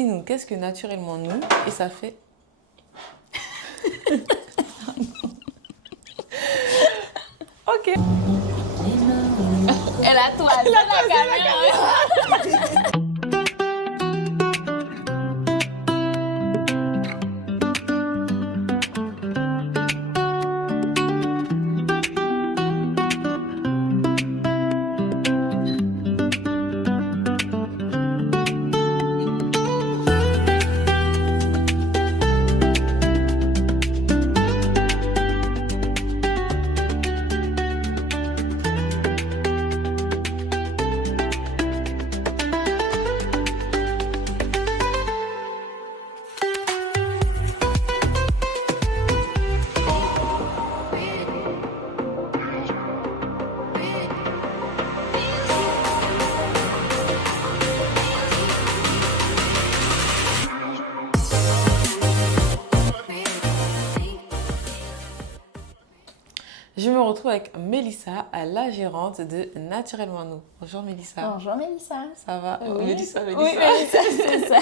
Dis-nous, qu'est-ce que naturellement nous, et ça fait... Ok. Elle a toisé la caméra. Je me retrouve avec Mélissa, la gérante de Naturellement Nous. Bonjour Mélissa. Bonjour Mélissa. Ça va? Oui. Mélissa. Oui, Mélissa, c'est ça.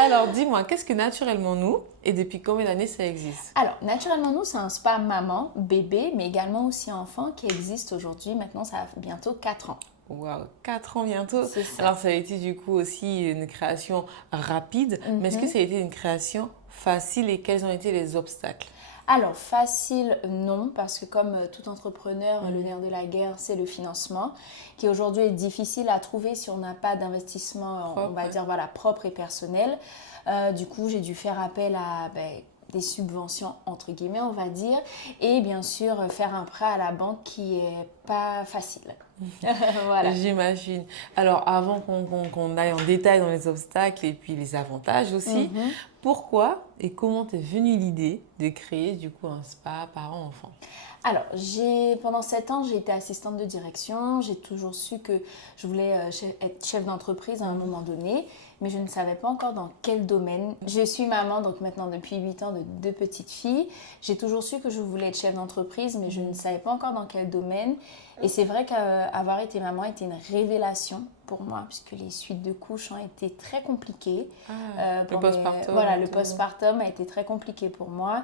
Alors dis-moi, qu'est-ce que Naturellement Nous et depuis combien d'années ça existe? Alors, Naturellement Nous, c'est un spa maman, bébé, mais également aussi enfant qui existe aujourd'hui. Maintenant, ça a bientôt 4 ans. Waouh, 4 ans bientôt. C'est ça. Alors ça a été du coup aussi une création rapide, mais est-ce que ça a été une création facile et quels ont été les obstacles? Alors, facile, non, parce que comme tout entrepreneur, le nerf de la guerre, c'est le financement, qui aujourd'hui est difficile à trouver si on n'a pas d'investissement, on va dire, voilà, propre et personnel. Du coup, j'ai dû faire appel à des subventions, entre guillemets, on va dire, et bien sûr, faire un prêt à la banque qui est pas facile. Voilà. J'imagine. Alors, avant qu'on aille en détail dans les obstacles et puis les avantages aussi, pourquoi et comment t'es venue l'idée de créer du coup un spa parents-enfants? Alors, pendant 7 ans, j'ai été assistante de direction. J'ai toujours su que je voulais être chef d'entreprise à un moment donné, mais je ne savais pas encore dans quel domaine. Je suis maman, donc maintenant depuis 8 ans, de 2 petites filles. J'ai toujours su que je voulais être chef d'entreprise, mais je ne savais pas encore dans quel domaine. Et c'est vrai qu'avoir été maman était une révélation pour moi, puisque les suites de couches ont été très compliquées. Le postpartum. Voilà, le postpartum a été très compliqué pour moi.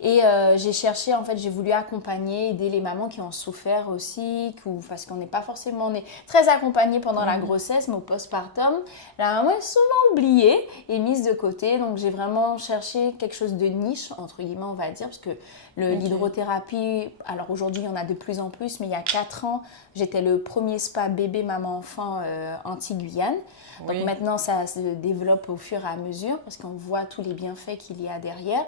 Et j'ai cherché, en fait, j'ai voulu accompagner, aider les mamans qui ont souffert aussi, parce qu'on n'est pas forcément, on est très accompagné pendant la grossesse, mais au postpartum, la maman est souvent oubliée et mise de côté. Donc j'ai vraiment cherché quelque chose de niche, entre guillemets, on va dire, parce que l'hydrothérapie, alors aujourd'hui il y en a de plus en plus, mais il y a 4 ans, j'étais le premier spa bébé maman-enfant anti-Guyane. Donc maintenant ça se développe au fur et à mesure parce qu'on voit tous les bienfaits qu'il y a derrière.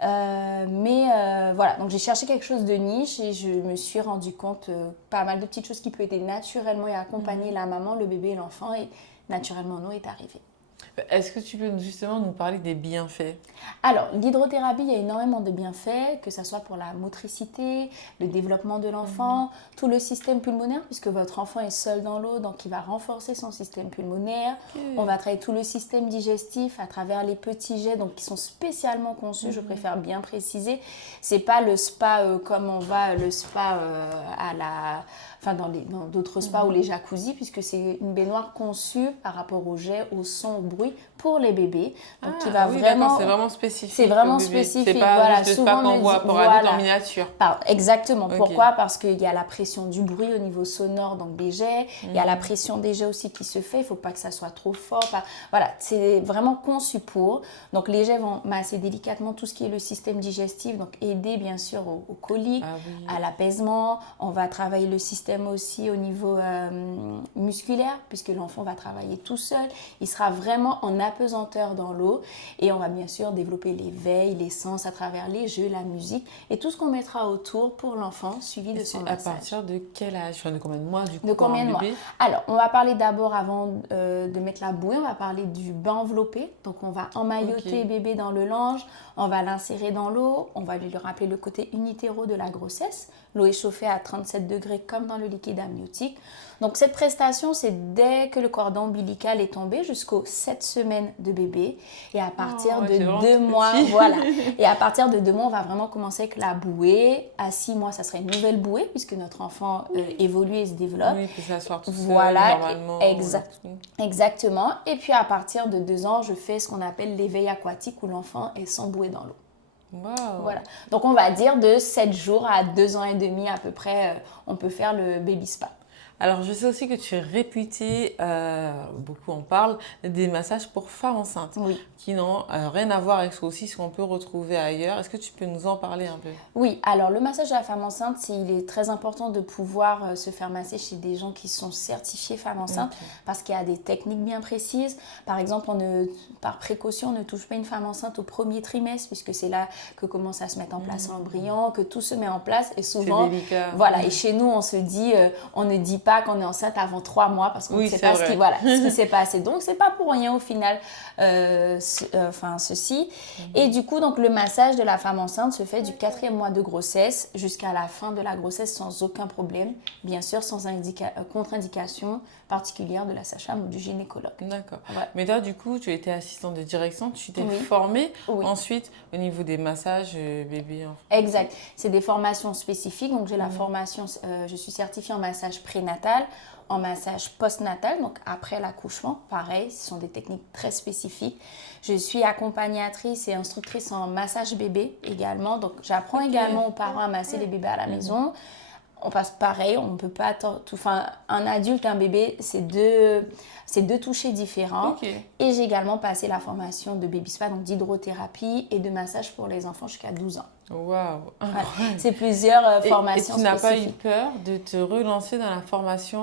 Voilà, donc j'ai cherché quelque chose de niche et je me suis rendu compte pas mal de petites choses qui peuvent aider naturellement et accompagner la maman, le bébé et l'enfant, et Naturellement Nous est arrivé. Est-ce que tu peux justement nous parler des bienfaits? Alors, l'hydrothérapie, il y a énormément de bienfaits, que ce soit pour la motricité, le développement de l'enfant, tout le système pulmonaire, puisque votre enfant est seul dans l'eau, donc il va renforcer son système pulmonaire. On va travailler tout le système digestif à travers les petits jets, donc qui sont spécialement conçus, je préfère bien préciser. C'est pas le spa comme on va, le spa dans d'autres spas ou les jacuzzi, puisque c'est une baignoire conçue par rapport au jet, au son, au bruit pour les bébés. Donc qui va vraiment, c'est vraiment spécifique. C'est vraiment spécifique. C'est pas voilà, juste le spa qu'on voit pour adultes en miniature. Exactement. Pourquoi? Parce qu'il y a la pression du bruit au niveau sonore, donc des jets. Il y a la pression des jets aussi qui se fait. Il ne faut pas que ça soit trop fort. Voilà, c'est vraiment conçu pour. Donc les jets vont masser délicatement tout ce qui est le système digestif, donc aider bien sûr au colique, à l'apaisement. On va travailler le système aussi au niveau musculaire, puisque l'enfant va travailler tout seul. Il sera vraiment en apesanteur dans l'eau et on va bien sûr développer l'éveil, les sens à travers les jeux, la musique et tout ce qu'on mettra autour pour l'enfant suivi de son massage. À partir de quel âge? Enfin, de combien de mois du coup? De combien de mois? Alors, on va parler d'abord avant de mettre la bouée, on va parler du bain enveloppé. Donc, on va emmailloter bébé dans le linge, on va l'insérer dans l'eau, on va lui rappeler le côté unitéro de la grossesse. L'eau est chauffée à 37 degrés comme dans le liquide amniotique. Donc cette prestation, c'est dès que le cordon ombilical est tombé jusqu'aux 7 semaines de bébé. Et à partir de 2 mois, voilà. Et à partir de 2 mois, on va vraiment commencer avec la bouée. À 6 mois, ça serait une nouvelle bouée puisque notre enfant évolue et se développe. Oui, puis ça sort tout seul, voilà, normalement. Exactement. Et puis à partir de 2 ans, je fais ce qu'on appelle l'éveil aquatique où l'enfant est sans bouée dans l'eau. Wow. Voilà. Donc on va dire de 7 jours à 2 ans et demi à peu près, on peut faire le baby spa. Alors, je sais aussi que tu es réputée, beaucoup en parlent, des massages pour femmes enceintes qui n'ont rien à voir avec aussi ce qu'on peut retrouver ailleurs. Est-ce que tu peux nous en parler un peu? Oui, alors le massage à la femme enceinte, il est très important de pouvoir se faire masser chez des gens qui sont certifiés femmes enceintes parce qu'il y a des techniques bien précises. Par exemple, par précaution, on ne touche pas une femme enceinte au premier trimestre puisque c'est là que commence à se mettre en place l'embryon, que tout se met en place et souvent, voilà. Et chez nous, on se dit, on ne dit pas qu'on est enceinte avant 3 mois parce qu'on ne sait pas ce qui s'est passé. Donc, c'est pas pour rien au final, ceci. Et du coup, donc, le massage de la femme enceinte se fait du 4e mois de grossesse jusqu'à la fin de la grossesse sans aucun problème. Bien sûr, sans contre-indication particulière de la sage-femme ou du gynécologue. D'accord. Voilà. Mais toi, du coup, tu étais assistante de direction, tu t'es formée ensuite au niveau des massages bébé enfant. Exact. C'est des formations spécifiques. Donc, j'ai la formation, je suis certifiée en massage prénatal, en massage postnatal, donc après l'accouchement. Pareil, ce sont des techniques très spécifiques. Je suis accompagnatrice et instructrice en massage bébé également. Donc, j'apprends également aux parents à masser les bébés à la maison. On passe pareil, on ne peut pas un adulte, un bébé, c'est deux touchés différents. Et j'ai également passé la formation de baby spa, donc d'hydrothérapie et de massage pour les enfants jusqu'à 12 ans. Waouh! C'est plusieurs formations spécifiques. Et tu n'as pas eu peur de te relancer dans la formation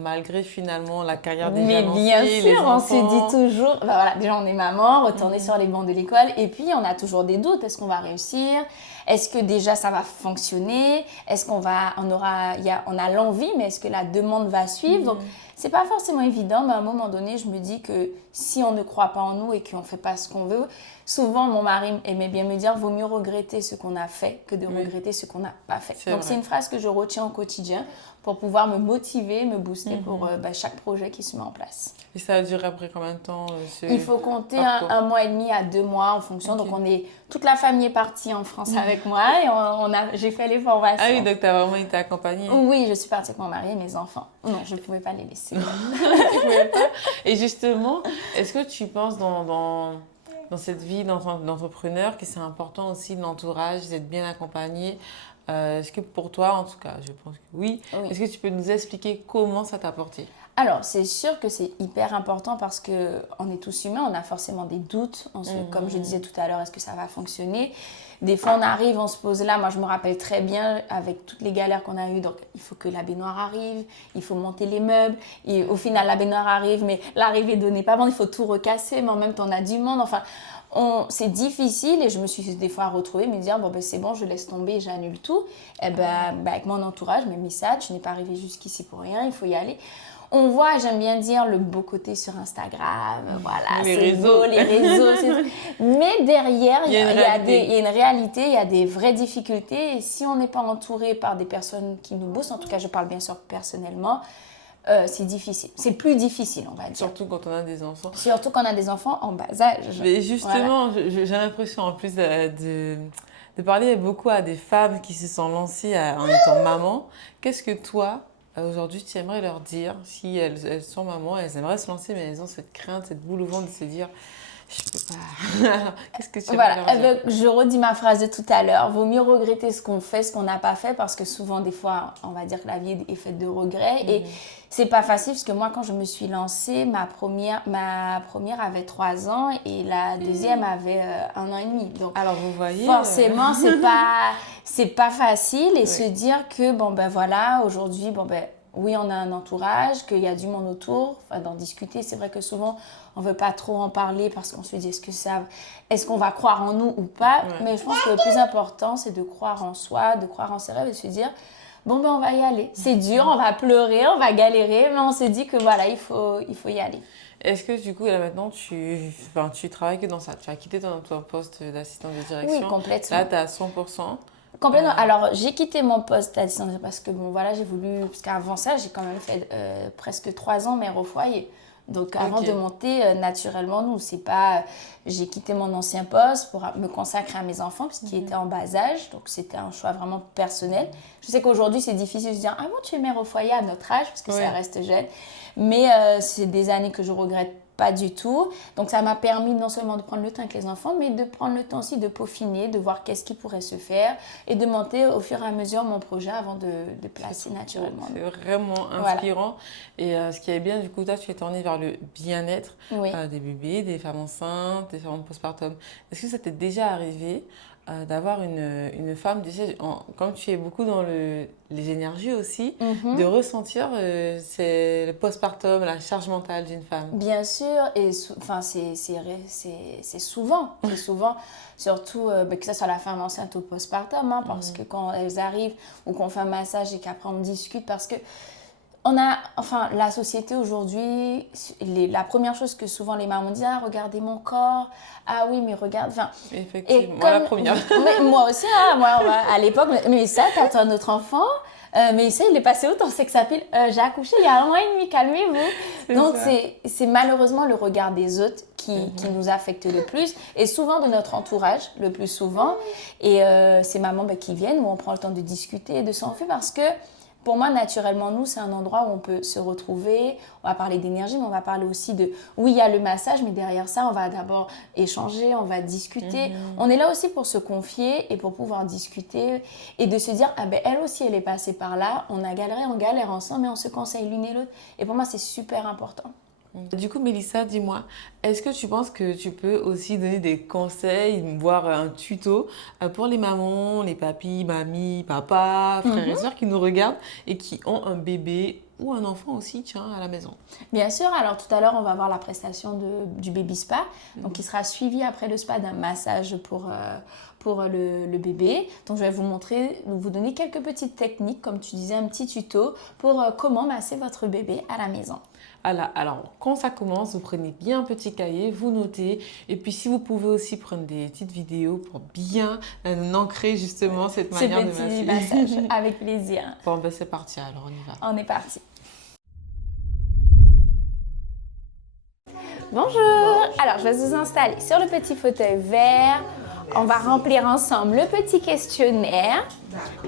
malgré finalement la carrière déjà lancée, bien sûr, les enfants. On se dit toujours, déjà on est maman, retourner sur les bancs de l'école et puis on a toujours des doutes. Est-ce qu'on va réussir? Est-ce que déjà ça va fonctionner? Est-ce qu'on on a l'envie, mais est-ce que la demande va suivre? Donc, c'est pas forcément évident, mais à un moment donné, je me dis que si on ne croit pas en nous et qu'on ne fait pas ce qu'on veut, souvent mon mari aimait bien me dire, vaut mieux regretter ce qu'on a fait que de regretter ce qu'on n'a pas fait. Donc c'est une phrase que je retiens au quotidien pour pouvoir me motiver, me booster pour chaque projet qui se met en place. Et ça a duré après combien de temps Il faut compter 1 mois et demi à 2 mois en fonction. Donc toute la famille est partie en France avec moi et j'ai fait les formations. Ah oui, donc tu as vraiment été accompagnée? Oui, je suis partie avec mon mari et mes enfants. Non, je ne pouvais pas les laisser. Et justement, est-ce que tu penses dans cette vie d'entrepreneur que c'est important aussi l'entourage, d'être bien accompagné? Est-ce que pour toi, en tout cas, je pense que oui. Est-ce que tu peux nous expliquer comment ça t'a apporté? Alors, c'est sûr que c'est hyper important parce qu'on est tous humains, on a forcément des doutes. Comme je disais tout à l'heure, est-ce que ça va fonctionner? Des fois, on arrive, on se pose là. Moi, je me rappelle très bien avec toutes les galères qu'on a eues. Donc, il faut que la baignoire arrive, il faut monter les meubles. Et au final, la baignoire arrive, mais l'arrivée donnée pas bon. Il faut tout recasser, mais en même temps, on a du monde. Enfin, c'est difficile et je me suis des fois retrouvée me dire c'est bon, je laisse tomber, j'annule tout. Et avec mon entourage, mes messages, je n'ai pas arrivé jusqu'ici pour rien, il faut y aller. On voit, j'aime bien dire, le beau côté sur Instagram, voilà, les réseaux. Les réseaux. Mais derrière, il y a une réalité, il y a des vraies difficultés. Et si on n'est pas entouré par des personnes qui nous boostent, en tout cas, je parle bien sûr personnellement, c'est difficile. C'est plus difficile, on va dire. Surtout quand on a des enfants. Surtout quand on a des enfants en bas âge. Mais justement, j'ai l'impression en plus de parler beaucoup à des femmes qui se sont lancées en étant maman. Qu'est-ce que toi, aujourd'hui, tu aimerais leur dire si elles sont mamans, elles aimeraient se lancer, mais elles ont cette crainte, cette boule au ventre de se dire je peux pas. Qu'est-ce que tu aimerais leur dire? Je redis ma phrase de tout à l'heure. Vaut mieux regretter ce qu'on fait, ce qu'on n'a pas fait, parce que souvent, des fois, on va dire que la vie est faite de regrets. Et c'est pas facile, parce que moi, quand je me suis lancée, ma première avait 3 ans et la deuxième avait 1 an et demi. Donc, alors, vous voyez... Forcément, c'est pas facile. Et se dire que, voilà, aujourd'hui, oui, on a un entourage, qu'il y a du monde autour, d'en discuter. C'est vrai que souvent, on ne veut pas trop en parler parce qu'on se dit est-ce qu'on va croire en nous ou pas? Mais je pense que le plus important, c'est de croire en soi, de croire en ses rêves et de se dire on va y aller. C'est dur, on va pleurer, on va galérer, mais on se dit que voilà, il faut y aller. Est-ce que du coup, là maintenant, tu travailles que dans ça? Tu as quitté ton poste d'assistant de direction. Oui, complètement. Là, tu es à 100%. Complètement. Alors, j'ai quitté mon poste à distance parce que, bon, voilà, j'ai voulu... Parce qu'avant ça, j'ai quand même fait presque 3 ans mère au foyer. Donc, avant de monter, naturellement, nous, c'est pas... J'ai quitté mon ancien poste pour me consacrer à mes enfants puisqu'ils étaient en bas âge. Donc, c'était un choix vraiment personnel. Je sais qu'aujourd'hui, c'est difficile de se dire « Ah bon, tu es mère au foyer à notre âge ?» parce que ça reste jeune. Mais c'est des années que je regrette pas du tout. Donc, ça m'a permis non seulement de prendre le temps avec les enfants, mais de prendre le temps aussi de peaufiner, de voir qu'est-ce qui pourrait se faire et de monter au fur et à mesure mon projet avant de placer naturellement. C'est vraiment inspirant. Voilà. Et ce qui est bien, du coup, toi, tu es tournée vers le bien-être des bébés, des femmes enceintes, des femmes postpartum. Est-ce que ça t'est déjà arrivé d'avoir une femme, tu sais, comme tu es beaucoup dans les énergies aussi, de ressentir le postpartum, la charge mentale d'une femme? Bien sûr, et enfin, c'est souvent, surtout que ce soit la femme enceinte ou postpartum, hein, parce que quand elles arrivent ou qu'on fait un massage et qu'après on discute, parce que la société aujourd'hui, la première chose que souvent les mamans disent, ah, regardez mon corps, ah oui, mais regarde, enfin... Effectivement, moi la première. Moi aussi, hein, moi, à l'époque, mais ça, t'as un autre enfant, mais ça, il est passé où ton sex appeal? J'ai accouché il y a 1 mois et demi, calmez-vous. Donc, c'est malheureusement le regard des autres qui nous affecte le plus, et souvent de notre entourage, le plus souvent. Et ces mamans qui viennent, où on prend le temps de discuter et de s'en faire, parce que pour moi, naturellement, nous, c'est un endroit où on peut se retrouver. On va parler d'énergie, mais on va parler aussi de... Oui, il y a le massage, mais derrière ça, on va d'abord échanger, on va discuter. On est là aussi pour se confier et pour pouvoir discuter et de se dire, ah ben, elle aussi, elle est passée par là. On a galéré, on galère ensemble, mais on se conseille l'une et l'autre. Et pour moi, c'est super important. Du coup, Mélissa, dis-moi, est-ce que tu penses que tu peux aussi donner des conseils, voire un tuto pour les mamans, les papis, mamies, papas, frères et sœurs qui nous regardent et qui ont un bébé ou un enfant aussi, tiens, à la maison? Bien sûr. Alors, tout à l'heure, on va voir la prestation du baby spa, donc qui sera suivi après le spa d'un massage pour le bébé. Donc, je vais vous donner quelques petites techniques, comme tu disais, un petit tuto pour comment masser votre bébé à la maison. Alors, quand ça commence, vous prenez bien un petit cahier, vous notez. Et puis, si vous pouvez aussi prendre des petites vidéos pour bien ancrer justement cette manière de masser. Massage, avec plaisir. Bon, ben c'est parti, alors on y va. On est parti. Bonjour. Alors, je vais vous installer sur le petit fauteuil vert. On va remplir ensemble le petit questionnaire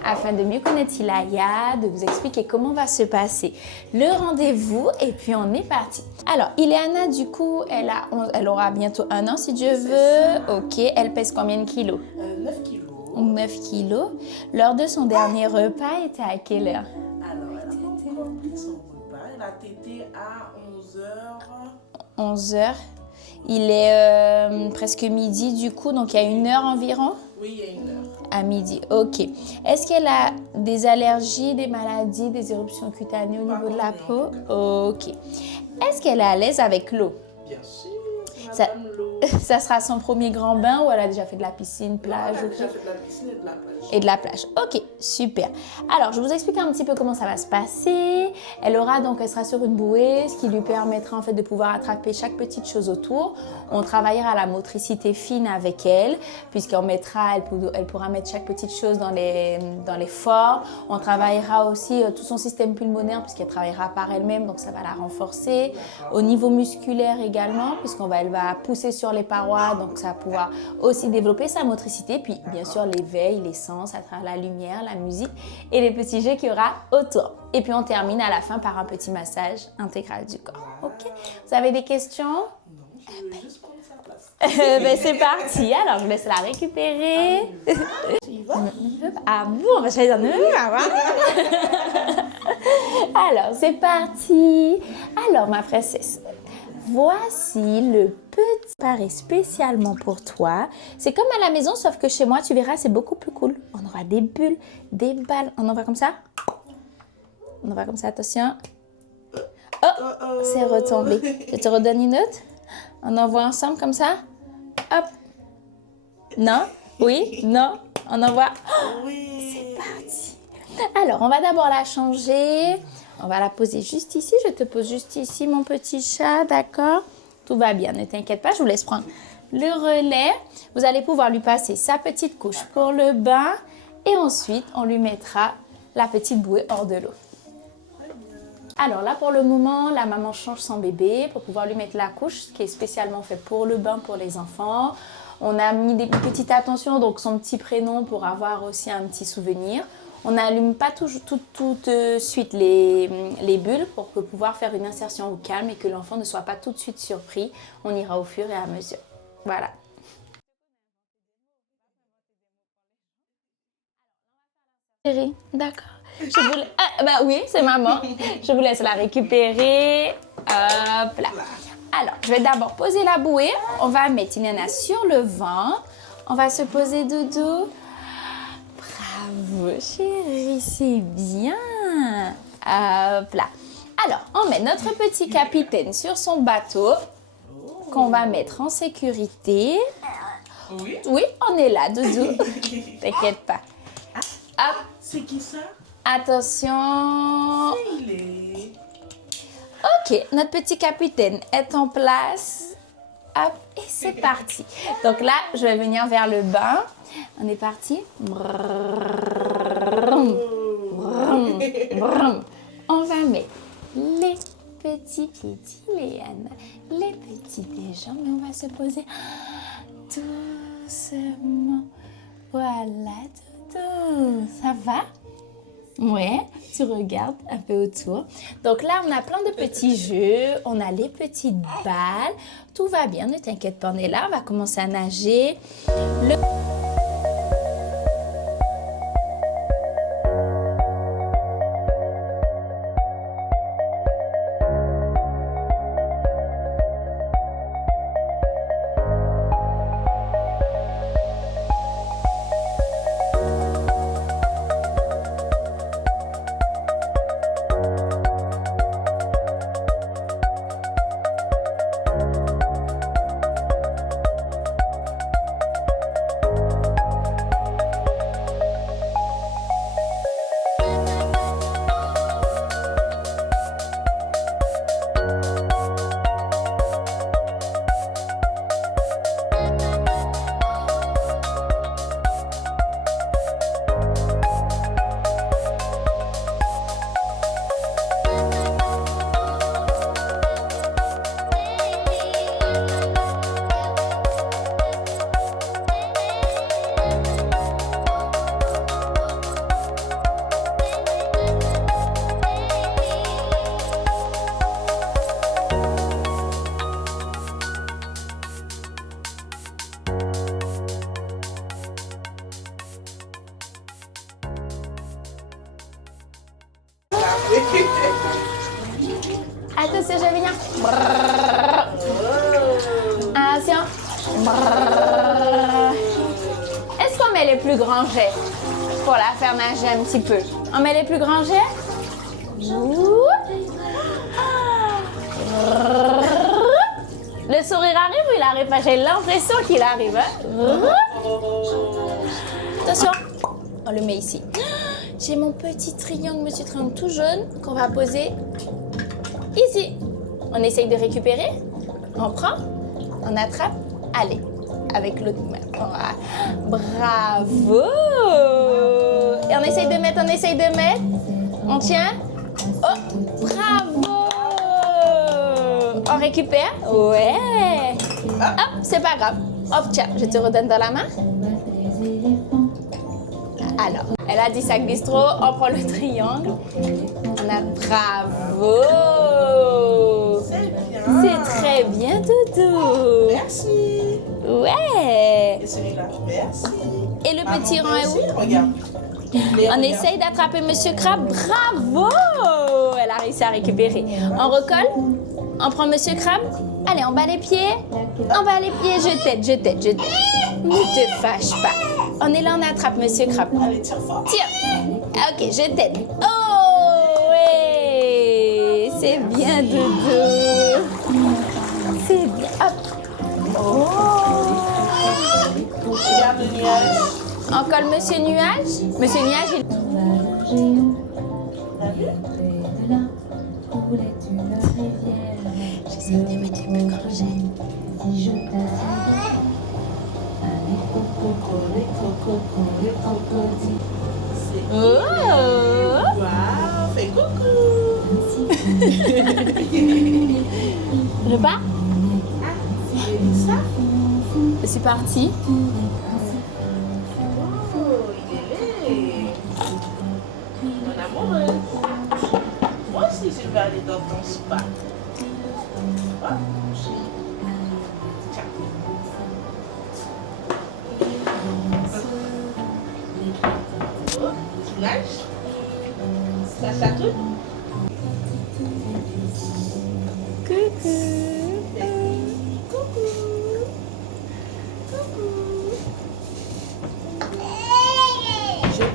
afin de mieux connaître Ilaya, de vous expliquer comment va se passer le rendez-vous et puis on est parti. Alors, Ileana, du coup, elle aura bientôt 1 an si Dieu veut. Ok, elle pèse combien de kilos? 9 kilos. 9 kilos. L'heure de son dernier repas était à quelle heure? Alors, elle n'a pas encore pris son repas. Elle a tété à 11h. 11h. Il est presque midi du coup, donc il y a 1 heure environ? Oui, il y a 1 heure. À midi, ok. Est-ce qu'elle a des allergies, des maladies, des éruptions cutanées au niveau de la peau? Ok. Est-ce qu'elle est à l'aise avec l'eau? Bien sûr, c'est Madame Lo. Ça sera son premier grand bain ou elle a déjà fait de la piscine, plage? Elle a déjà fait de la piscine et de la plage. Et de la plage. Ok, super. Alors, je vous explique un petit peu comment ça va se passer. Elle sera sur une bouée, ce qui lui permettra en fait de pouvoir attraper chaque petite chose autour. On travaillera la motricité fine avec elle, elle pourra mettre chaque petite chose dans les forts. On travaillera aussi tout son système pulmonaire, puisqu'elle travaillera par elle-même, donc ça va la renforcer. Au niveau musculaire également, elle va pousser sur les parois, donc ça va pouvoir aussi développer sa motricité. Puis bien sûr, l'éveil, les sens, à travers la lumière, la musique et les petits jeux qu'il y aura autour. Et puis on termine à la fin par un petit massage intégral du corps. Ok? Vous avez des questions? Non, je vais juste prendre sa place. Ben, c'est parti. Alors, je vous laisse la récupérer. Ah bon, je vais dire Alors, c'est parti. Alors, ma princesse, voici le petit pari spécialement pour toi. C'est comme à la maison, sauf que chez moi, tu verras, c'est beaucoup plus cool. On aura des bulles, des balles. On en va comme ça? On en va comme ça, attention. Oh, c'est retombé. Je te redonne une autre. On envoie ensemble comme ça. Hop. Non? Oui? Non? On envoie. Oh, Oui. c'est parti. Alors, on va d'abord la changer. On va la poser juste ici. Je te pose juste ici, mon petit chat, d'accord? Tout va bien, ne t'inquiète pas. Je vous laisse prendre le relais. Vous allez pouvoir lui passer sa petite couche pour le bain Et ensuite, on lui mettra la petite bouée hors de l'eau. Alors là, pour le moment, la maman change son bébé pour pouvoir lui mettre la couche, qui est spécialement fait pour le bain pour les enfants. On a mis des petites attentions, donc son petit prénom pour avoir aussi un petit souvenir. On n'allume pas tout de suite les bulles pour pouvoir faire une insertion au calme et que l'enfant ne soit pas tout de suite surpris. On ira au fur et à mesure. Voilà. Chérie, d'accord. Ah, bah oui, c'est maman. Je vous laisse la récupérer. Hop là. Alors, je vais d'abord poser la bouée. On va mettre Iliana sur le ventre. On va se poser dodo. Bravo, chérie, c'est bien. Hop là. Alors, on met notre petit capitaine sur son bateau qu'on va mettre en sécurité. Oui. Oui, on est là, doudou. T'inquiète pas. Hop. C'est qui ça? Attention. Il est... Ok, notre petit capitaine est en place. Hop, et c'est parti. Donc là, je vais venir vers le bas. On est parti. On va mettre les petits pieds d'Iléane, les petits des jambes, et on va se poser doucement. Voilà, doudou. Ça va? Ouais, tu regardes un peu autour. Donc là, on a plein de petits jeux, on a les petites balles. Tout va bien, ne t'inquiète pas, on est là, on va commencer à nager. Attention, je vais venir. Attention. Est-ce qu'on met les plus grands jets pour la faire nager un petit peu? On met les plus grands jets? Le sourire arrive ou il arrive pas? J'ai l'impression qu'il arrive. Hein? Attention. On le met ici. J'ai mon petit triangle, monsieur triangle tout jaune, qu'on va poser ici. On essaye de récupérer. On prend, on attrape. Allez, avec l'autre main. Bravo! Et on essaye de mettre, On tient. Oh, bravo! On récupère. Ouais. Hop, c'est pas grave. Hop, tiens, je te redonne dans la main. Alors, elle a dit sac bistrot, on prend le triangle. On a bravo! C'est très bien, Doudou. Merci. Ouais. Et celui-là, merci. Et le petit rang est où? Regarde. On essaye d'attraper Monsieur Crabe. Bravo! Elle a réussi à récupérer. On recolle. On prend Monsieur Crabe. Allez, on bat les pieds. On bat les pieds. Je t'aide. Ne te fâche pas. On est là, on attrape Monsieur Crabe. Allez, tire fort. Tire. Ok, je t'aide. Oh, ouais. C'est bien, Doudou. C'est bien. Hop. Oh. Regarde le nuage. On colle Monsieur Nuage. Monsieur Nuage, il... J'essaie de mettre les plus grands jets. Oh. Waouh, fais coucou. Je pars? Ah, c'est Mélissa. Je suis partie. Oh, il est laid. Mon amoureux. Moi aussi, je vais aller dans ton spa. Oh. Tiens. Oh, tu lâches? Ça chatouille? Coucou. Coucou.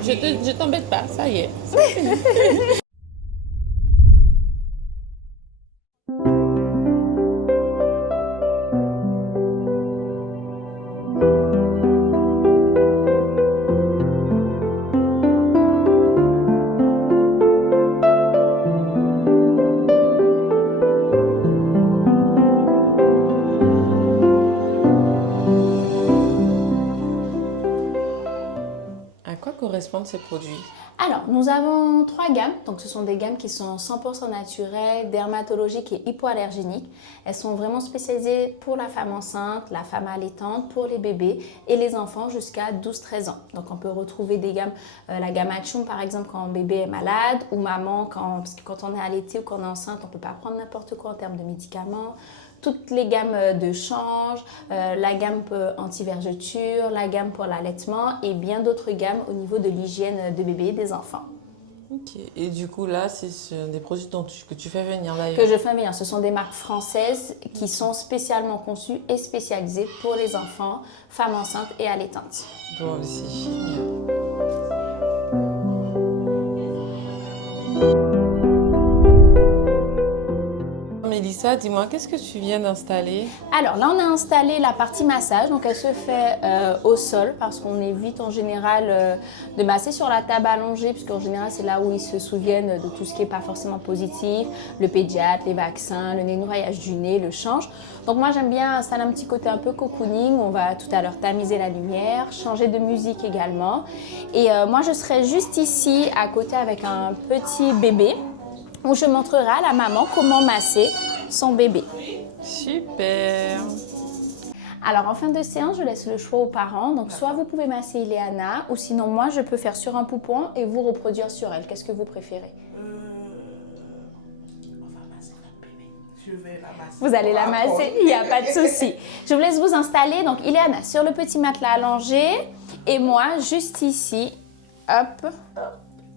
Je t'embête pas, ça y est. À quoi correspondent ces produits? Alors, nous avons 3 gammes. Donc, ce sont des gammes qui sont 100% naturelles, dermatologiques et hypoallergéniques. Elles sont vraiment spécialisées pour la femme enceinte, la femme allaitante, pour les bébés et les enfants jusqu'à 12-13 ans. Donc, on peut retrouver des gammes, la gamme Atchoum par exemple quand un bébé est malade ou maman parce que quand on est allaité ou quand on est enceinte, on ne peut pas prendre n'importe quoi en termes de médicaments. Toutes les gammes de change, la gamme anti-vergeture, la gamme pour l'allaitement et bien d'autres gammes au niveau de l'hygiène de bébé et des enfants. Ok. Et du coup, là, c'est des produits que tu fais venir d'ailleurs. Que je fais venir. Ce sont des marques françaises qui sont spécialement conçues et spécialisées pour les enfants, femmes enceintes et allaitantes. Bon, c'est génial. Mélissa, dis-moi, qu'est-ce que tu viens d'installer? Alors là, on a installé la partie massage. Donc elle se fait au sol parce qu'on évite en général de masser sur la table allongée puisqu'en général, c'est là où ils se souviennent de tout ce qui n'est pas forcément positif, le pédiatre, les vaccins, le nettoyage du nez, le change. Donc moi, j'aime bien installer un petit côté un peu cocooning. On va tout à l'heure tamiser la lumière, changer de musique également. Et moi, je serai juste ici à côté avec un petit bébé où je montrerai à la maman comment masser son bébé. Super. Alors en fin de séance, je laisse le choix aux parents. Donc soit vous pouvez masser Ileana ou sinon moi je peux faire sur un poupon et vous reproduire sur elle. Qu'est-ce que vous préférez? On va masser notre bébé. Je vais la masser. Vous allez la masser, il n'y a pas de souci. Je vous laisse vous installer. Donc Ileana sur le petit matelas allongé et moi juste ici. Hop.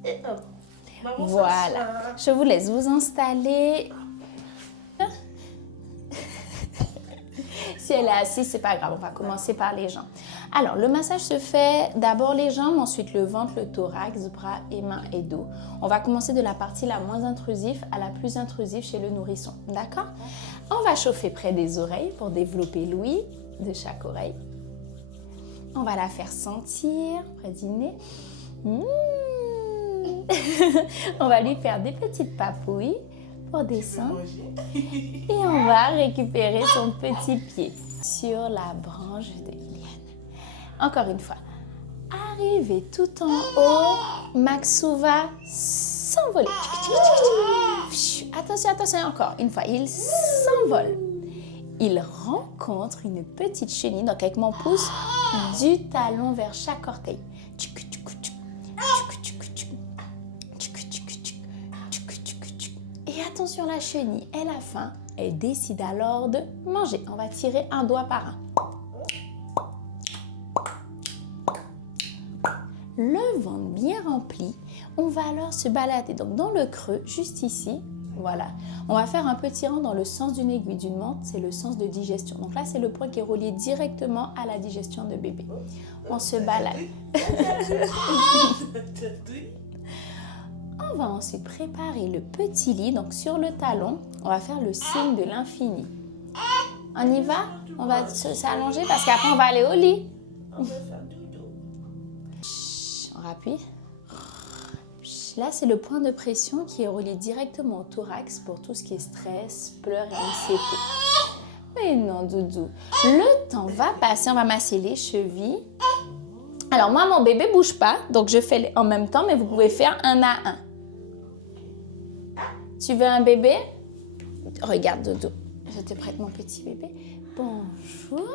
Et hop. Maman, Voilà. Je vous laisse vous installer. Si elle est assise, c'est pas grave, on va commencer par les jambes. Alors, le massage se fait d'abord les jambes, ensuite le ventre, le thorax, bras et mains et dos. On va commencer de la partie la moins intrusive à la plus intrusive chez le nourrisson, d'accord? On va chauffer près des oreilles pour développer l'ouïe de chaque oreille. On va la faire sentir près du nez. On va lui faire des petites papouilles pour descendre. Et on va récupérer son petit pied sur la branche de liane. Encore une fois. Arrivé tout en haut, Maxou va s'envoler. Attention, attention, encore une fois. Il s'envole. Il rencontre une petite chenille. Donc avec mon pouce, du talon vers chaque orteil. Et attention, la chenille, elle a faim. Elle décide alors de manger. On va tirer un doigt par un. Le ventre bien rempli. On va alors se balader donc dans le creux, juste ici. Voilà. On va faire un petit rang dans le sens d'une aiguille d'une montre. C'est le sens de digestion. Donc là, c'est le point qui est relié directement à la digestion de bébé. On se balade. On va ensuite préparer le petit lit. Donc sur le talon, on va faire le signe de l'infini. On y va? On va s'allonger parce qu'après on va aller au lit. On va faire dodo. On rappuie. Là, c'est le point de pression qui est relié directement au thorax pour tout ce qui est stress, pleurs et anxiété. Mais non, Doudou. Le temps va passer. On va masser les chevilles. Alors moi, mon bébé bouge pas, donc je fais en même temps, mais vous pouvez faire un à un. Tu veux un bébé? Regarde Dodo, je te prête mon petit bébé. Bonjour.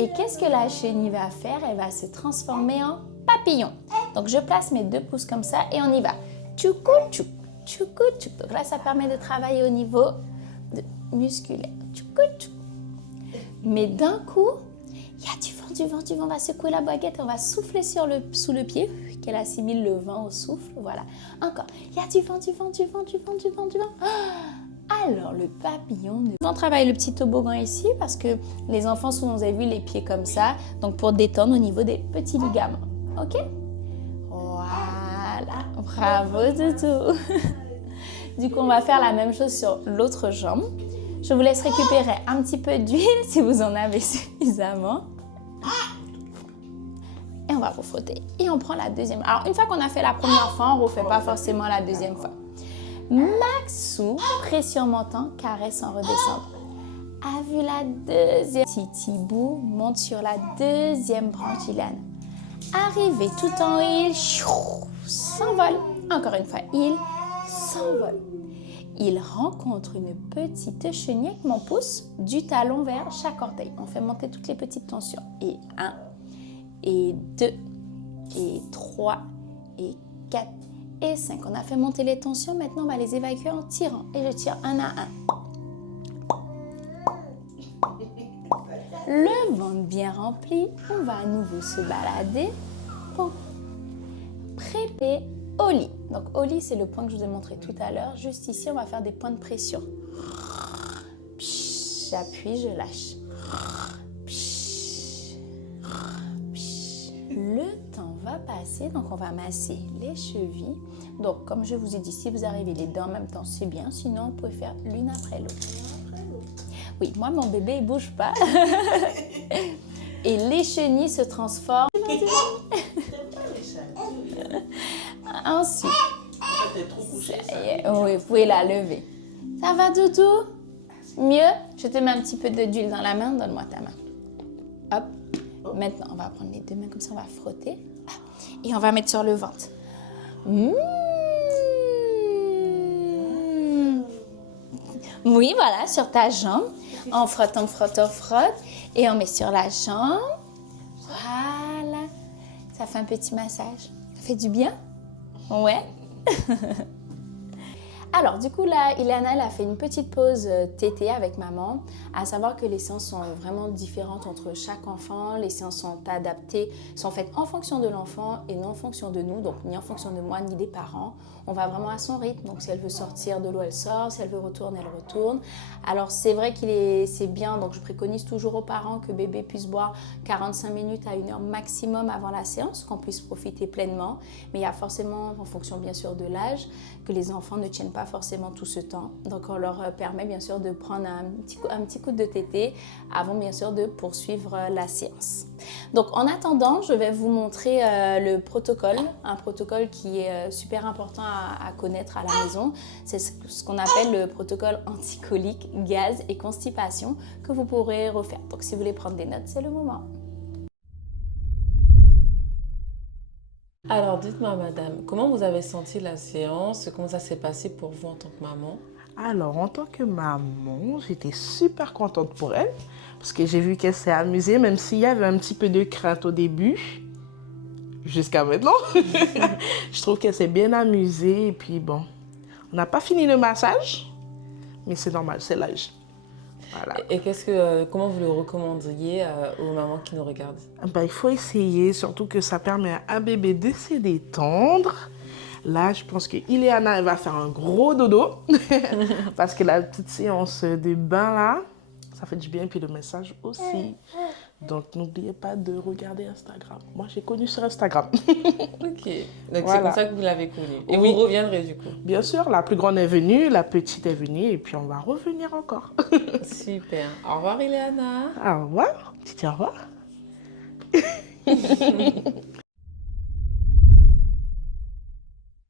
Et qu'est-ce que la chenille va faire? Elle va se transformer en papillon. Donc je place mes 2 pouces comme ça et on y va. Tchoukou tchouk, tchoukou tchouk. Donc là, ça permet de travailler au niveau musculaire. Tchoukou tchouk. Mais d'un coup, il y a du vent, du vent, du vent. On va secouer la baguette, on va souffler sous le pied, qu'elle assimile le vent au souffle. Voilà. Encore. Il y a du vent, du vent, du vent, du vent, du vent, du vent. Alors, le papillon. On travaille le petit toboggan ici parce que les enfants, souvent, vous avez vu les pieds comme ça. Donc, pour détendre au niveau des petits ligaments. OK? Voilà. Bravo, Doudou. Du coup, on va faire la même chose sur l'autre jambe. Je vous laisse récupérer un petit peu d'huile si vous en avez suffisamment. Et on va refrotter. Et on prend la deuxième. Alors, une fois qu'on a fait la première fois, on ne refait pas forcément la deuxième fois. Maxou, pression montant, caresse en redescendant. A vu la deuxième. Titibou monte sur la deuxième branche d'Ileana. Arrivé tout en il, s'envole. Encore une fois, il s'envole. Il rencontre une petite chenille avec mon pouce du talon vers chaque orteil. On fait monter toutes les petites tensions. Et 1, et 2, et 3, et 4, et 5. On a fait monter les tensions. Maintenant, on va les évacuer en tirant. Et je tire un à un. Le ventre bien rempli. On va à nouveau se balader. Pour préparer au lit. Donc au lit, c'est le point que je vous ai montré tout à l'heure. Juste ici, on va faire des points de pression. J'appuie, je lâche. Le temps va passer, donc on va masser les chevilles. Donc comme je vous ai dit, si vous arrivez les deux en même temps, c'est bien. Sinon, vous pouvez faire l'une après l'autre. Oui, moi, mon bébé, il bouge pas. Et les chenilles se transforment. Ensuite, oui, vous pouvez la lever. Ça va, Doudou? Mieux? Je te mets un petit peu d'huile dans la main. Donne-moi ta main. Hop. Maintenant, on va prendre les 2 mains comme ça, on va frotter. Et on va mettre sur le ventre. Oui, voilà, sur ta jambe. On frotte, on frotte, on frotte. Et on met sur la jambe. Voilà. Ça fait un petit massage. Ça fait du bien? Ouais. Alors, du coup, là, Ileana, elle a fait une petite pause tété avec maman. À savoir que les séances sont vraiment différentes entre chaque enfant. Les séances sont adaptées, sont faites en fonction de l'enfant et non en fonction de nous, donc ni en fonction de moi ni des parents. On va vraiment à son rythme. Donc, si elle veut sortir de l'eau, elle sort. Si elle veut retourner, elle retourne. Alors, c'est vrai c'est bien. Donc, je préconise toujours aux parents que bébé puisse boire 45 minutes à 1 heure maximum avant la séance, qu'on puisse profiter pleinement. Mais il y a forcément, en fonction bien sûr de l'âge, que les enfants ne tiennent pas forcément tout ce temps. Donc, on leur permet bien sûr de prendre un petit coup de tété avant bien sûr de poursuivre la séance. Donc, en attendant, je vais vous montrer le protocole, un protocole qui est super important à connaître à la maison. C'est ce qu'on appelle le protocole anticolique, gaz et constipation que vous pourrez refaire. Donc, si vous voulez prendre des notes, c'est le moment. Alors, dites-moi, madame, comment vous avez senti la séance? Comment ça s'est passé pour vous en tant que maman? Alors, en tant que maman, j'étais super contente pour elle parce que j'ai vu qu'elle s'est amusée, même s'il y avait un petit peu de crainte au début, jusqu'à maintenant. Je trouve qu'elle s'est bien amusée et puis bon, on n'a pas fini le massage, mais c'est normal, c'est l'âge. Voilà. Et comment vous le recommanderiez aux mamans qui nous regardent? Ben, il faut essayer, surtout que ça permet à un bébé de se détendre. Là, je pense que Ileana, elle va faire un gros dodo parce que la petite séance de bain là, ça fait du bien, puis le message aussi. Donc, n'oubliez pas de regarder Instagram. Moi, j'ai connu sur Instagram. Ok, donc voilà. C'est comme ça que vous l'avez connu. Et oui. Vous reviendrez du coup? Bien sûr, la plus grande est venue, la petite est venue, et puis on va revenir encore. Super. Au revoir, Ileana. Au revoir. Tu dis au revoir.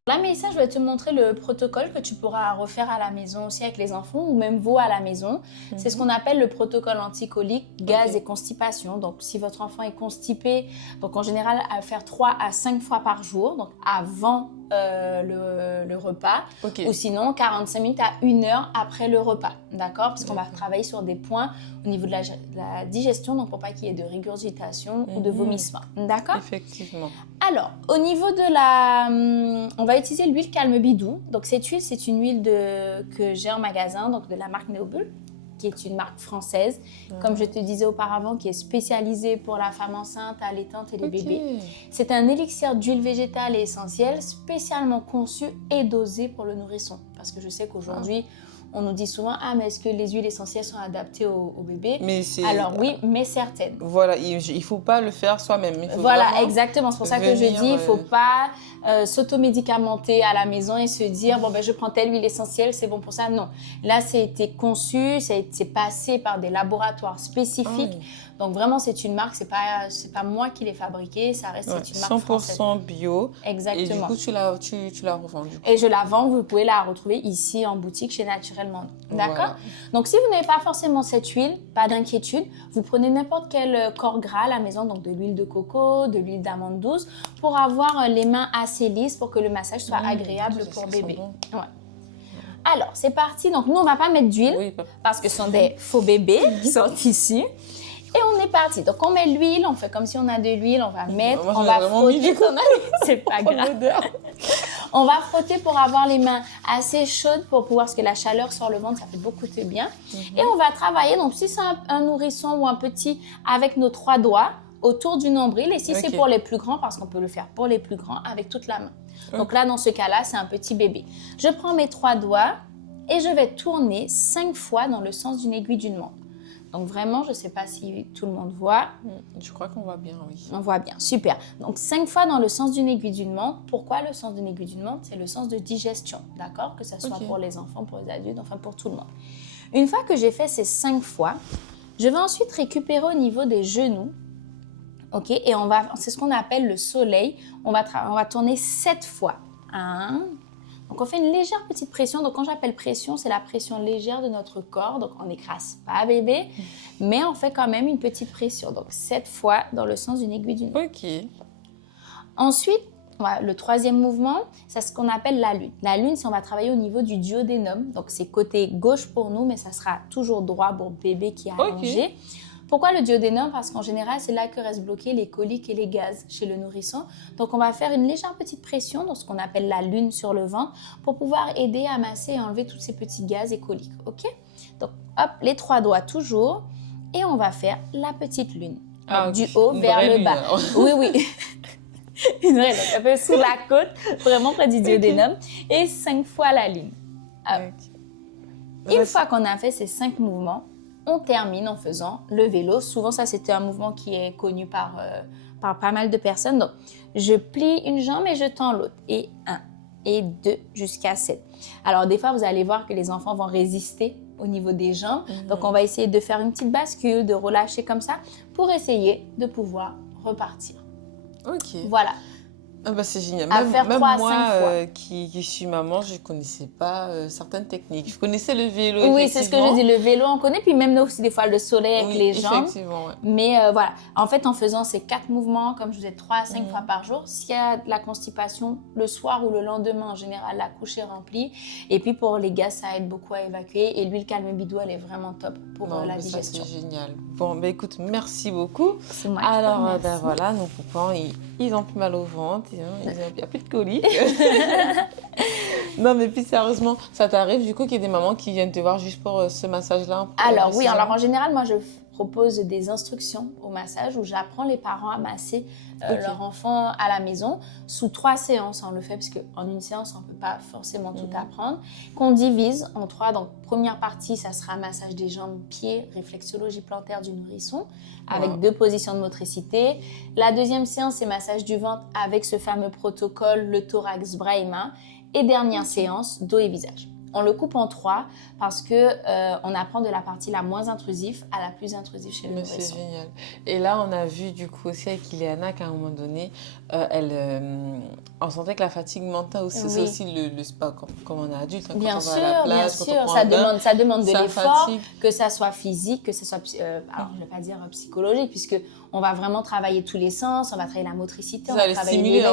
Là, Mélissa, je vais te montrer le protocole que tu pourras refaire à la maison aussi avec les enfants ou même vous à la maison. C'est ce qu'on appelle le protocole anticolique, gaz et constipation. Donc, si votre enfant est constipé, donc en général, à faire 3 à 5 fois par jour, donc avant le repas, ou sinon 45 minutes à 1 heure après le repas, d'accord? Parce qu'on va travailler sur des points au niveau de la digestion, donc pour pas qu'il y ait de régurgitation ou de vomissement, d'accord? Effectivement. Alors, au niveau de on va utiliser l'huile Calme Bidou. Donc cette huile, c'est une huile que j'ai en magasin, donc de la marque Neobull, qui est une marque française, comme je te disais auparavant, qui est spécialisée pour la femme enceinte, allaitante et les bébés. C'est un élixir d'huile végétale et essentielle spécialement conçu et dosé pour le nourrisson. Parce que je sais qu'aujourd'hui, on nous dit souvent, mais est-ce que les huiles essentielles sont adaptées au bébé? Alors oui, mais certaines. Voilà, il ne faut pas le faire soi-même. Voilà, exactement. C'est pour ça que je dis, il ne faut pas s'automédicamenter à la maison et se dire, je prends telle huile essentielle, c'est bon pour ça. Non. Là, c'est conçu, c'est passé par des laboratoires spécifiques. Donc vraiment, c'est une marque, c'est pas moi qui l'ai fabriquée, ça reste c'est une marque 100% française. bio. Exactement. Et du coup, tu la revends. Et je la vends, vous pouvez la retrouver ici en boutique chez Naturellement. D'accord? Voilà. Donc si vous n'avez pas forcément cette huile, pas d'inquiétude, vous prenez n'importe quel corps gras à la maison, donc de l'huile de coco, de l'huile d'amande douce, pour avoir les mains assez lisses, pour que le massage soit agréable pour bébé. Ouais. Alors, c'est parti. Donc nous, on ne va pas mettre d'huile parce que ce sont des faux bébés qui sont ici. Et on est parti. Donc, on met l'huile, on fait comme si on a de l'huile, on va mettre, on va frotter. C'est pas grave. On va frotter pour avoir les mains assez chaudes pour pouvoir, parce que la chaleur sur le ventre, ça fait beaucoup de bien. Et on va travailler, donc si c'est un nourrisson ou un petit, avec nos 3 doigts autour du nombril. Et si c'est pour les plus grands, parce qu'on peut le faire pour les plus grands, avec toute la main. Donc là, dans ce cas-là, c'est un petit bébé. Je prends mes 3 doigts et je vais tourner 5 fois dans le sens d'une aiguille d'une montre. Donc vraiment, je ne sais pas si tout le monde voit. Je crois qu'on voit bien, oui. On voit bien, super. Donc 5 fois dans le sens d'une aiguille d'une montre. Pourquoi le sens d'une aiguille d'une montre? C'est le sens de digestion, d'accord? Que ce soit pour les enfants, pour les adultes, enfin pour tout le monde. Une fois que j'ai fait ces 5 fois, je vais ensuite récupérer au niveau des genoux. Ok, et c'est ce qu'on appelle le soleil. On va tourner 7 fois. 1. Donc, on fait une légère petite pression. Donc, quand j'appelle pression, c'est la pression légère de notre corps. Donc, on n'écrase pas bébé, mais on fait quand même une petite pression. Donc, 7 fois dans le sens d'une aiguille d'une montre. Ok. Ensuite, le 3e mouvement, c'est ce qu'on appelle la lune. La lune, c'est on va travailler au niveau du duodénum. Donc, c'est côté gauche pour nous, mais ça sera toujours droit pour bébé qui est allongé. Pourquoi le duodénum? Parce qu'en général, c'est là que restent bloqués les coliques et les gaz chez le nourrisson. Donc, on va faire une légère petite pression dans ce qu'on appelle la lune sur le ventre pour pouvoir aider à masser et enlever tous ces petits gaz et coliques. Ok? Donc, hop, les 3 doigts toujours. Et on va faire la petite lune. Donc, du haut vers le bas. Oui. Une vraie lune. Un peu sous la côte, vraiment près du duodénum. Et 5 fois la lune. Une fois qu'on a fait ces 5 mouvements, on termine en faisant le vélo. Souvent, ça, c'était un mouvement qui est connu par pas mal de personnes. Donc, je plie une jambe et je tends l'autre. Et 1, et 2, jusqu'à 7. Alors, des fois, vous allez voir que les enfants vont résister au niveau des jambes. Donc, on va essayer de faire une petite bascule, de relâcher comme ça pour essayer de pouvoir repartir. Ok. Voilà. C'est génial. Même moi qui suis maman, je ne connaissais pas certaines techniques. Je connaissais le vélo. Oui, c'est ce que je dis. Le vélo, on connaît. Puis même aussi, des fois, le soleil avec les jambes. Effectivement, ouais. Mais voilà. En fait, en faisant ces 4 mouvements, comme je vous ai 3 à 5 fois par jour, s'il y a de la constipation le soir ou le lendemain, en général, la couche est remplie. Et puis, pour les gaz, ça aide beaucoup à évacuer. Et l'huile Calme Bidou, elle est vraiment top pour la digestion. Ça, c'est génial. Bon, écoute, merci beaucoup. C'est moi. Alors, voilà, nos poupons, ils n'ont plus mal au ventre. Il n'y a plus de coliques. Non, mais puis sérieusement, ça t'arrive du coup qu'il y ait des mamans qui viennent te voir juste pour ce massage-là? Alors oui, alors en général, moi je propose des instructions au massage où j'apprends les parents à masser leur enfant à la maison sous 3 séances. On le fait parce qu'en une séance, on ne peut pas forcément tout apprendre. Qu'on divise en 3. Donc, première partie, ça sera massage des jambes, pieds, réflexologie plantaire du nourrisson avec 2 positions de motricité. La deuxième séance, c'est massage du ventre avec ce fameux protocole, le thorax, bras et mains. Et dernière séance, dos et visage. on le coupe en 3 parce que on apprend de la partie la moins intrusive à la plus intrusive chez le nourrisson. C'est génial. Et là, on a vu du coup aussi avec Ileana qu'à un moment donné, on sentait que la fatigue mentale aussi, c'est aussi le spa comme on est adulte. Hein, bien quand on sûr, va à la plage, bien sûr. Ça demande de l'effort, que ça soit physique, que ça soit, alors je ne vais pas dire psychologique, puisque on va vraiment travailler tous les sens, on va travailler la motricité, on va travailler stimuler,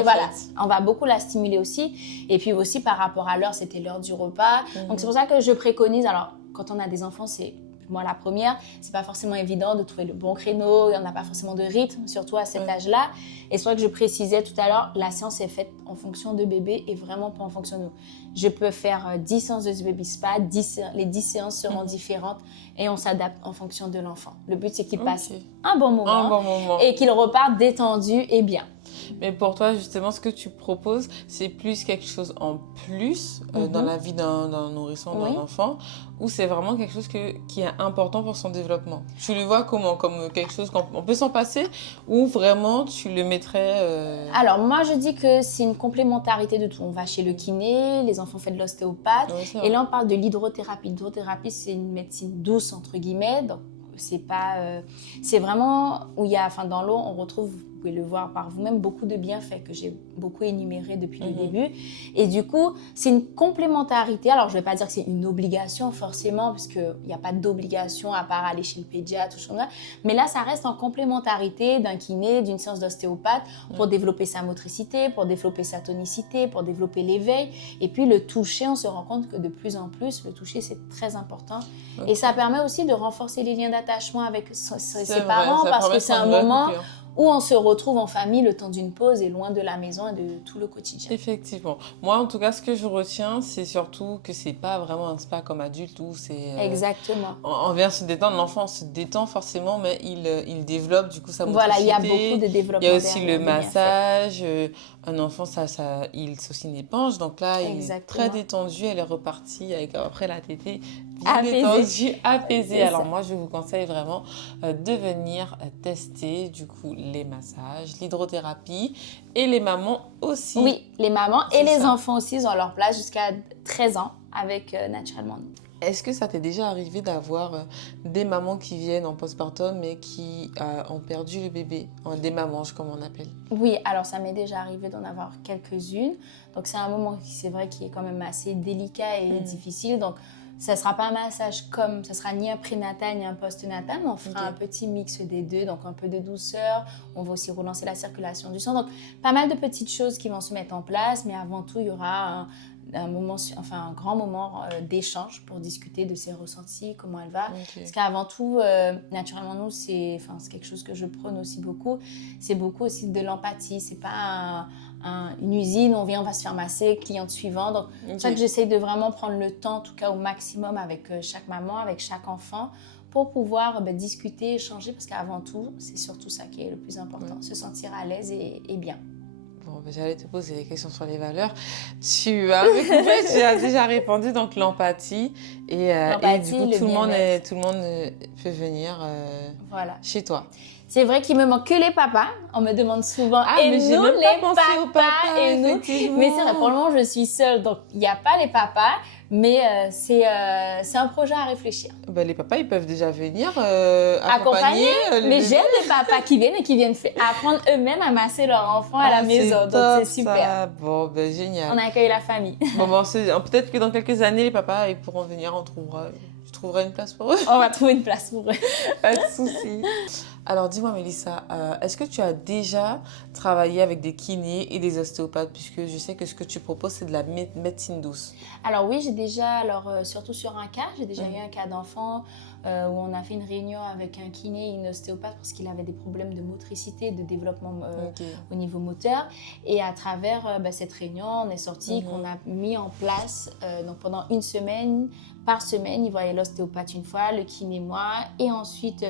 on va beaucoup la stimuler aussi. Et puis aussi par rapport à l'heure, c'était l'heure du repas. Donc c'est pour ça que je préconise, alors quand on a des enfants, c'est moi la première, c'est pas forcément évident de trouver le bon créneau, on n'a pas forcément de rythme, surtout à cet âge-là. Et c'est vrai que je précisais tout à l'heure, la séance est faite en fonction de bébé et vraiment pas en fonction de nous. Je peux faire 10 séances de baby spa, les 10 séances seront différentes et on s'adapte en fonction de l'enfant. Le but, c'est qu'il passe un bon moment et qu'il reparte détendu et bien. Mais pour toi, justement, ce que tu proposes, c'est plus quelque chose en plus dans la vie d'un nourrisson, d'un enfant, ou c'est vraiment quelque chose qui est important pour son développement? Tu le vois comment? Comme quelque chose qu'on peut s'en passer, ou vraiment tu le mettrais... Alors, moi, je dis que c'est une complémentarité de tout. On va chez le kiné, les enfants font de l'ostéopathe, et là, on parle de l'hydrothérapie. L'hydrothérapie, c'est une médecine douce, entre guillemets, donc c'est vraiment où il y a, dans l'eau, on retrouve, vous pouvez le voir par vous-même, beaucoup de bienfaits que j'ai beaucoup énumérés depuis le début. Et du coup, c'est une complémentarité. Alors, je ne vais pas dire que c'est une obligation forcément, parce qu'il n'y a pas d'obligation à part aller chez le pédiatre ou chose. Mais là, ça reste en complémentarité d'un kiné, d'une séance d'ostéopathe pour développer sa motricité, pour développer sa tonicité, pour développer l'éveil. Et puis, le toucher, on se rend compte que de plus en plus, le toucher, c'est très important. Et ça permet aussi de renforcer les liens d'attachement avec ses parents, parce que c'est un moment où on se retrouve en famille le temps d'une pause et loin de la maison et de tout le quotidien. Effectivement. Moi, en tout cas, ce que je retiens, c'est surtout que c'est pas vraiment un spa comme adulte où c'est... Exactement. On vient se détendre, l'enfant se détend forcément, mais il développe du coup sa motricité. Voilà, il y a beaucoup de développement. Il y a aussi le massage. Un enfant, il se une éponge, donc là, il est très détendu, elle est repartie avec après la tétée. Détendu, apaisé. Alors moi, je vous conseille vraiment de venir tester du coup les massages, l'hydrothérapie et les mamans aussi. Oui, les mamans et les enfants aussi, ils ont leur place jusqu'à 13 ans avec Naturellement Nous. Est-ce que ça t'est déjà arrivé d'avoir des mamans qui viennent en postpartum mais qui ont perdu le bébé, des mamanges comme on appelle? Oui, alors ça m'est déjà arrivé d'en avoir quelques-unes. Donc c'est un moment c'est vrai qui est quand même assez délicat et difficile. Donc ça ne sera pas un massage ça sera ni un prénatal ni un postnatal, mais on fera un petit mix des deux, donc un peu de douceur. On va aussi relancer la circulation du sang. Donc pas mal de petites choses qui vont se mettre en place, mais avant tout, il y aura un grand moment d'échange pour discuter de ses ressentis, comment elle va. Parce qu'avant tout, Naturellement Nous, c'est quelque chose que je prône aussi beaucoup. C'est beaucoup aussi de l'empathie. C'est pas une usine, on vient, on va se faire masser, cliente suivante. Donc, c'est pour ça que j'essaye de vraiment prendre le temps, en tout cas au maximum, avec chaque maman, avec chaque enfant, pour pouvoir discuter, échanger, parce qu'avant tout, c'est surtout ça qui est le plus important, se sentir à l'aise et bien. Bon, j'allais te poser des questions sur les valeurs. Tu as déjà répondu, donc l'empathie. Et du coup, tout le monde peut venir chez toi. C'est vrai qu'il me manque que les papas. On me demande souvent, et nous les papas, et nous. Mais c'est vrai, pour le moment, je suis seule, donc il n'y a pas les papas. Mais c'est un projet à réfléchir. Les papas, ils peuvent déjà venir accompagner. Mais j'aime les papas qui viennent et qui viennent apprendre eux-mêmes à masser leurs enfants à la maison. Donc c'est super. Ça. Bon, génial. On accueille la famille. Peut-être que dans quelques années, les papas ils pourront venir, tu trouveras une place pour eux. On va trouver une place pour eux. Pas de souci. Alors, dis-moi, Mélissa, est-ce que tu as déjà travaillé avec des kinés et des ostéopathes, puisque je sais que ce que tu proposes, c'est de la médecine douce? Alors oui, j'ai déjà, surtout sur un cas, j'ai déjà eu un cas d'enfant où on a fait une réunion avec un kiné et une ostéopathe parce qu'il avait des problèmes de motricité, de développement au niveau moteur. Et à travers cette réunion, on est sorti qu'on a mis en place, donc pendant une semaine, par semaine, il voyait l'ostéopathe une fois, le kiné moi, et ensuite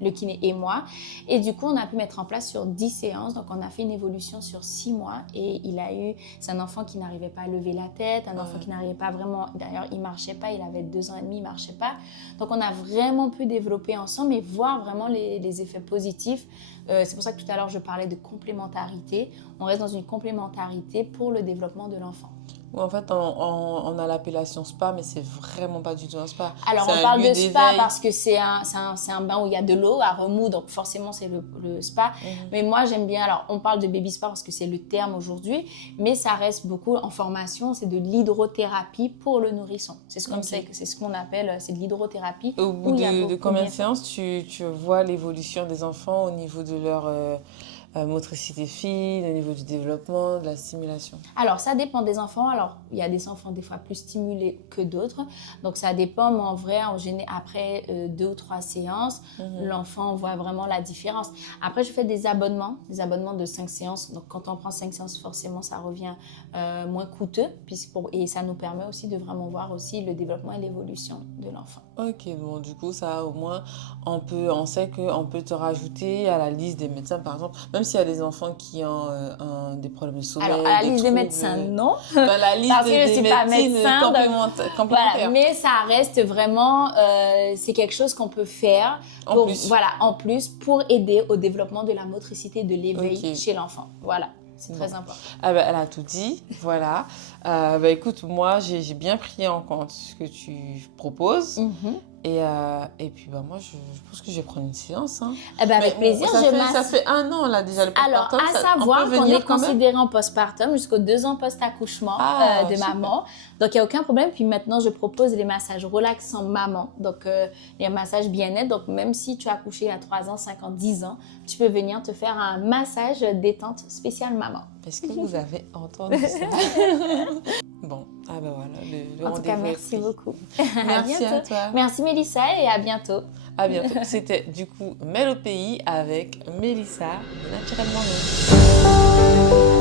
le kiné et moi. Et du coup, on a pu mettre en place sur 10 séances. Donc, on a fait une évolution sur 6 mois. Et c'est un enfant qui n'arrivait pas à lever la tête, un enfant qui n'arrivait pas vraiment, d'ailleurs, il ne marchait pas, il avait 2 ans et demi, il ne marchait pas. Donc, on a vraiment pu développer ensemble et voir vraiment les effets positifs. C'est pour ça que tout à l'heure, je parlais de complémentarité. On reste dans une complémentarité pour le développement de l'enfant. Ou en fait, on a l'appellation spa, mais c'est vraiment pas du tout un spa. Alors, C'est on un parle lieu de spa d'éveil. parce que c'est un bain où il y a de l'eau à remous, donc forcément, c'est le spa. Mais moi, j'aime bien, alors, on parle de baby spa parce que c'est le terme aujourd'hui, mais ça reste beaucoup en formation, c'est de l'hydrothérapie pour le nourrisson. C'est ce qu'on sait, c'est ce qu'on appelle, c'est de l'hydrothérapie. Au bout où il y a de beaucoup combien de bien- séances tu vois l'évolution des enfants au niveau de leur motricité fine, au niveau du développement, de la stimulation? Alors, ça dépend des enfants. Alors, il y a des enfants des fois plus stimulés que d'autres. Donc, ça dépend, mais en vrai, après 2 ou 3 séances, l'enfant voit vraiment la différence. Après, je fais des abonnements de 5 séances. Donc, quand on prend 5 séances, forcément, ça revient moins coûteux. Et ça nous permet aussi de vraiment voir aussi le développement et l'évolution de l'enfant. Ok, bon, du coup, ça, au moins, on sait qu'on peut te rajouter à la liste des médecins, par exemple, même s'il y a des enfants qui ont des problèmes de sommeil, Alors, à la des liste des troubles, médecins, non. Enfin, la liste Parce que je des suis pas médecines médecin, donc complémentaires. voilà, mais ça reste vraiment, c'est quelque chose qu'on peut faire En plus. voilà, en plus pour aider au développement de la motricité et de l'éveil Ok. chez l'enfant. Voilà, c'est très important. Ah bah, elle a tout dit, voilà. Bah, écoute, moi, j'ai bien pris en compte ce que tu proposes. Et puis, bah, moi, je pense que je vais prendre une séance. Hein. Eh ben, avec Mais plaisir, ça fait 1 an, là, déjà, le Alors, postpartum. à On savoir peut qu'on venir est quand même? considéré en postpartum jusqu'aux 2 ans post-accouchement de super. maman. Donc, il n'y a aucun problème. Puis maintenant, je propose les massages relaxants maman. Donc, les massages bien-être. Donc, même si tu as accouché à 3 ans, 5 ans, 10 ans, tu peux venir te faire un massage détente spécial maman. Est-ce que vous avez entendu ça? Bon, ah ben voilà, le En tout cas, rendez-vous est merci pris. beaucoup. Merci à bientôt. toi. Merci Mélissa et à bientôt. À bientôt. C'était du coup Mel au pays avec Mélissa de Naturellement Nous.